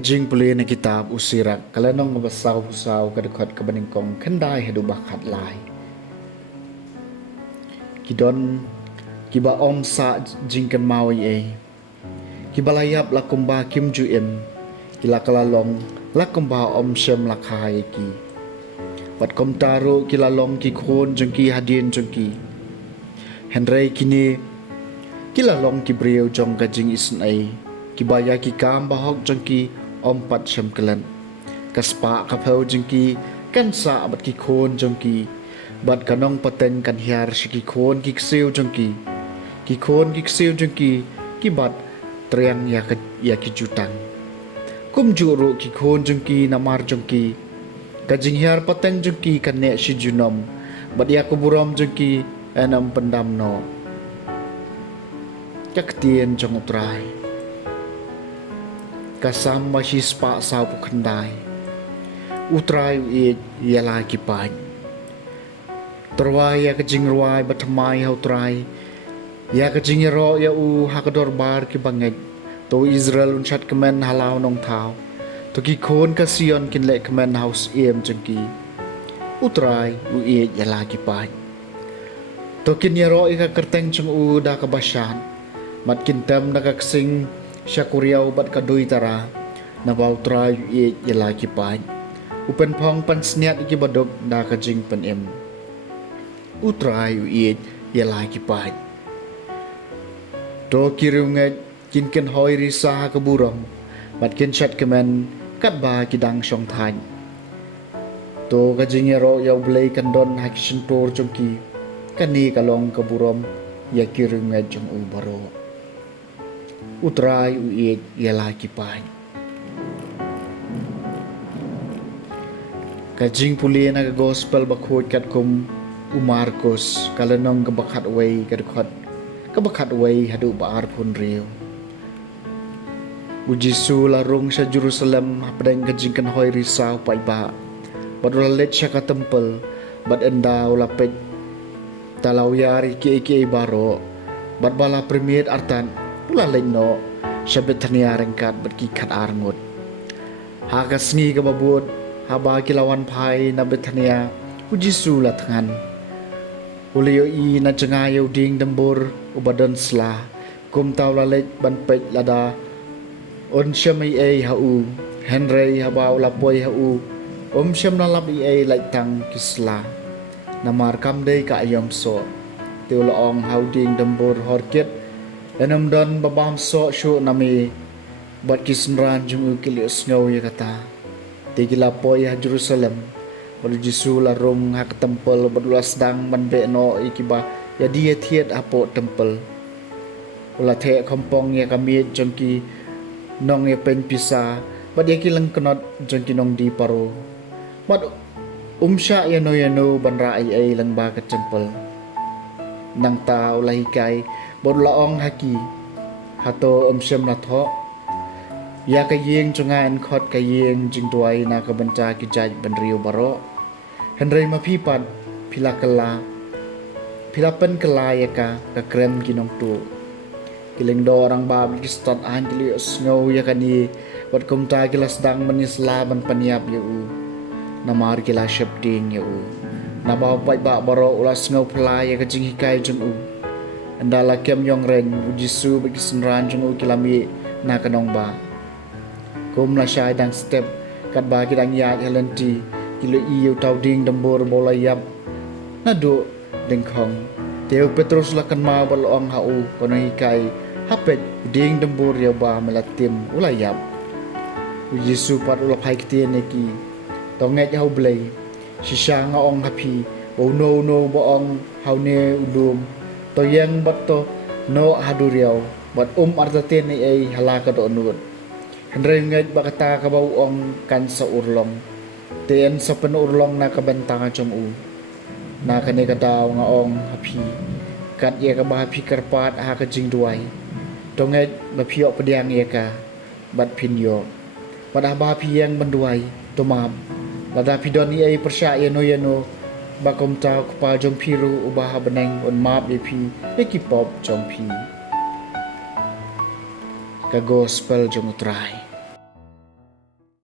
Kajing puli na kitab usirak kalanong mabasaw-usaw kadukot kabaningkong kanday hadubakat lai. Kidon kiba om sa jingkan mawi kibalayap lakumba kim juim kila kalalong lakumba om shem lakai ki. Wat kom taru kilalong ki khon jengki hadien jengki. Henry kini kilalong ki brieu jong kajing isnai kibaya ki kam bahok jengki om pat shem kelan kaspa kapau jengki kan sa abat ki khon jengki bat kanong paten kan hiar shiki khon ki kseu jengki ki khon ki kseu jengki ki bat triang ya ki jutang kum juru ki khon jengki namar jengki kajing hiar paten jengki kan ne shi junom bat ya kuburam jengki enam pendam no kaktien jong utrai kasam masih spa sau pukandai utrai ia lagi pan terwai ya kejing ruai batamai hau trai ya kejing ro ya hakador bar ki banget to Israel unchat kemen halau nong thau to ki khon ka Sion kin le kemen haus em jengki utrai ia lagi pan to kin ya ro ka kerteng chung da ka basan mat kin tam na ka sing Syakuriau bat kadui tara na bau trai ye lagi pan upen pong pan sniat iki badok da kajing pen em utrai ye lagi pan to kirunget kin ken hoi risa ka buram bat kin chat kemen kat ba kidang song than to kajing ro yau blei kan don hakishin tor jongki kani kalong ka buram ya kirunget jong baro utrai ia lagi pan kajing puli na gospel bakhot kat kum Marcos kalanong kabakat way hadu baar pun riu ujisu larung sa Jerusalem hapadang kajing kan hoi risau pai ba badulalet siya ka temple bad endaw lapit talaw yari ki baro bad bala premier artan pula leno syabet tania rengkat berkikat arngut hagasni ke babut haba kilawan pai na betania ujisu latangan ulio i na jengayo ding dembur ubadon sla kum taw lalet ban pej lada on syamai hau Henry haba ulapoy hau syam nalap laitang kisla namar kamdei ka ayam so teulaong hau ding dembur horket enam don babam so shu nami bat kisnran jung ukilius ngau ya kata tigila poy ha Jerusalem baru jisu la rong ha temple badulas dang man be no ikiba ya dia thiet apo temple ula the kompong ya kami jongki nong ya pen pisa bat ya kilang kenot jongki nong di paro bat umsya ya no ban ra ai lang ba ka temple nang ta ulahi kai bodlaong haki hato syam na tho ya ka yeng chungan khot ka yeng jing tuai na ka banca ki jaj ban riu baro Henry ma phipat philakala philapen kala ya ka krem kinong tu kileng do orang ba ki stat an ki snow ya kani wat kum ta ki lasdang manisla ban paniap yu namar ki la shapting yu na ba pai ba baro ulas ngau pla ya ka jing hikai jung andala kem yong ren ujisu bagi senran jung kilami na kanong ba kum la shai dang step kat ba ki dang ya helenti kilo iu tau ding dembur bolayap na do dengkong teu Petrus la kan ma balong hau kono hikai hapet ding dembur ya ba melatim ulayap ujisu pat ulap hai kiti neki tonget hau blei sisa ngaong hapi o no boong hau ne udum to yang bat to no haduriau bat artaten ni halaka do nut Hendray ngait bakata kabauong kan sa urlong. Tien sa penurlong na kabentanga jong u. Na kani kadaw nga ong hapi. Kat ia ka bahapi karpat ha ka jing duai. Tonget bapio pediang ia ka. Bat pinyo. Padah bahapi yang menduai. Tumab. Lada pidon ia persya no yano. Bakom tau kepal jong piru ubah beneng un map ipi. Iki pop jong pi. Ka gospel jong utrai.